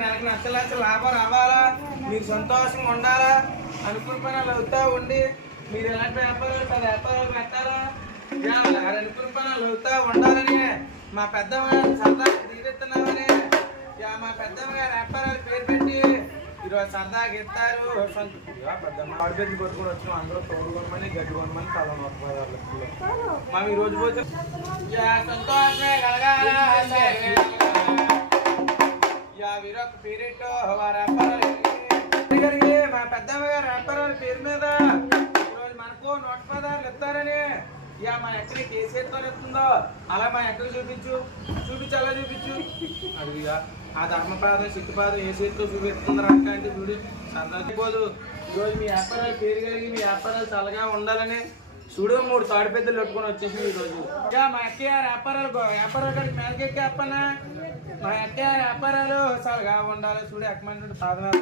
నాకు లక్ష లక్ష లాభం రావాలా? మీరు సంతోషంగా ఉండాలా? అనుకున్న పనులు అవుతా ఉండి మీరు ఎలాంటి వ్యాపారాలు పది వ్యాపారాలు పెట్టాలా? యా, అలా అనుకున్న పనులు అవుతా ఉండాలని మా పెద్దమ్మ గారు సరదాగా తీరుతున్నామని మా పెద్దమ్మ గారు వ్యాపారాలు పేరు పెట్టి ఈరోజు సరదాగా ఇస్తారు పెద్దమ్మ ఆడబెట్టి కొట్టుకొని అందరూ తోడు కొనమని గడ్డి కొనమని కళ్ళ మా ఈరోజు రోజు పోతే సంతోషమే కలగా యా వీరొక పీరియడ్ జరిగి మా పెద్దమ్మ గారి వ్యాపారాల పేరు మీద ఈరోజు మనకు నూట పదార్లు ఇస్తారని. యా మా ఎక్కడ కేసీఆర్తో ఇస్తుందో అలా మా ఎక్కడ చూపించు? చూపించు అలా చూపించు. అడిగిగా ఆ ధర్మపాదం సిట్టుపాదం ఏ చేతితో చూపిస్తుంది అక్క అంటే చూడు. సంతోషపోదు ఈరోజు మీ వ్యాపారాలు పేరు కలిగి మీ వ్యాపారాలు చల్లగా ఉండాలని చూడు మూడు తాడు పెద్దలు పెట్టుకొని వచ్చేసి ఈరోజు. ఇక మా అక్కయ్య వ్యాపారాలు గో- వ్యాపారాలు కలిసి మేలకెక్కి అప్పనా మా అంటే వ్యాపారాలు చల్లగా ఉండాలి చూడు ఎక్కమంటే పాదం